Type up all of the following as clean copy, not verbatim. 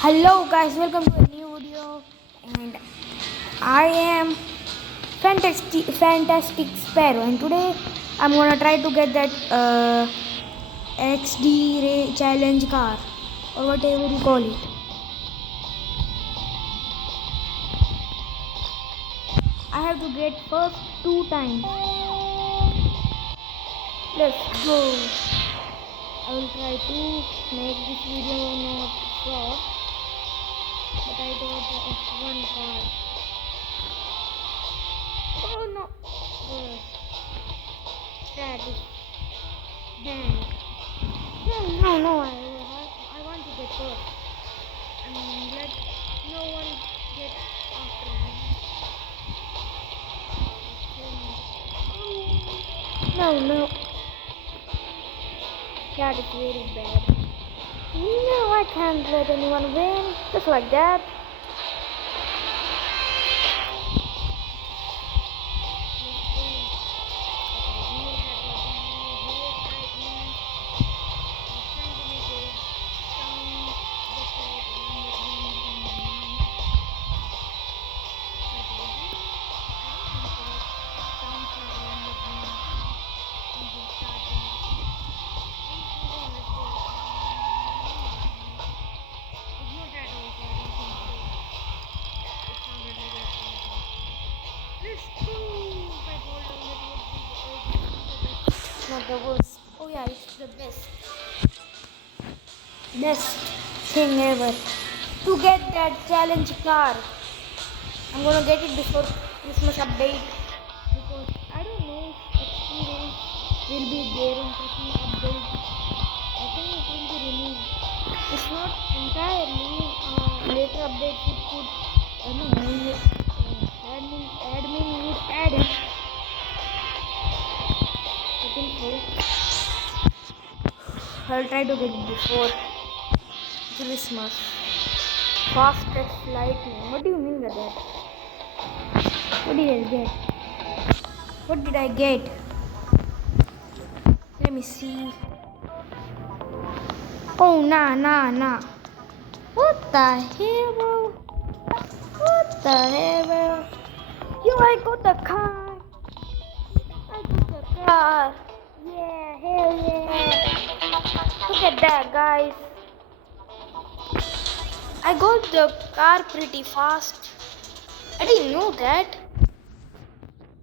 Hello guys, welcome to a new video, and I am fantastic Sparrow, and today I'm gonna try to get that XD challenge car or whatever you call it. I have to get first 2 times. Let's go. I will try to make this video not short, but I got the F1 car. Oh no! That is dang. No, I want to get first. I mean, let no one get after me. No. That is very bad. No, I can't let anyone win. Just like that. Not the worst. Oh yeah, it's the best thing ever. To get that challenge car, I'm gonna get it before Christmas update because I don't know if experience will be there in Christmas update. I think it will be released. It's not entirely later updates. It could admin would add it. I think so. I'll try to get it before Christmas. Fastest lightning. What do you mean by that? What did I get? What did I get? Let me see. Oh, nah. What the hell, bro? What the hell, bro? Yo, I got the car. Yeah, hell yeah. Look at that, guys. I got the car pretty fast. I didn't know that.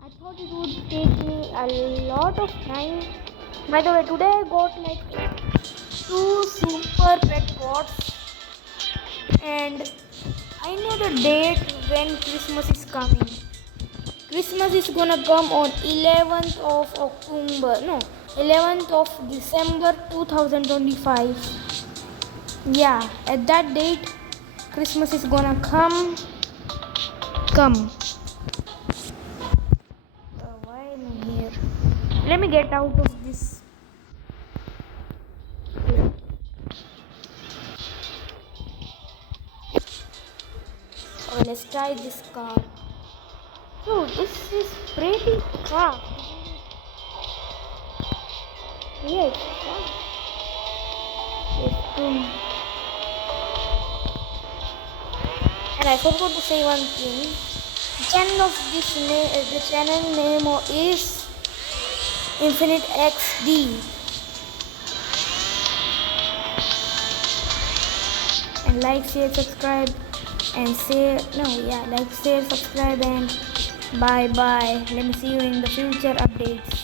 I thought it would take me a lot of time. By the way, today I got like 2 super pet pots, and I know the date when Christmas is coming. Christmas is gonna come on 11th of October. No, 11th of December 2025. Yeah, at that date, Christmas is gonna come. Why am I here? Let me get out of this. Okay, let's try this car. Oh, this is pretty fast. Yeah, it's fast. And I forgot to say one thing. The channel name is Infinite XD. And like, share, subscribe, and like, share, subscribe, and bye. Let me see you in the future updates.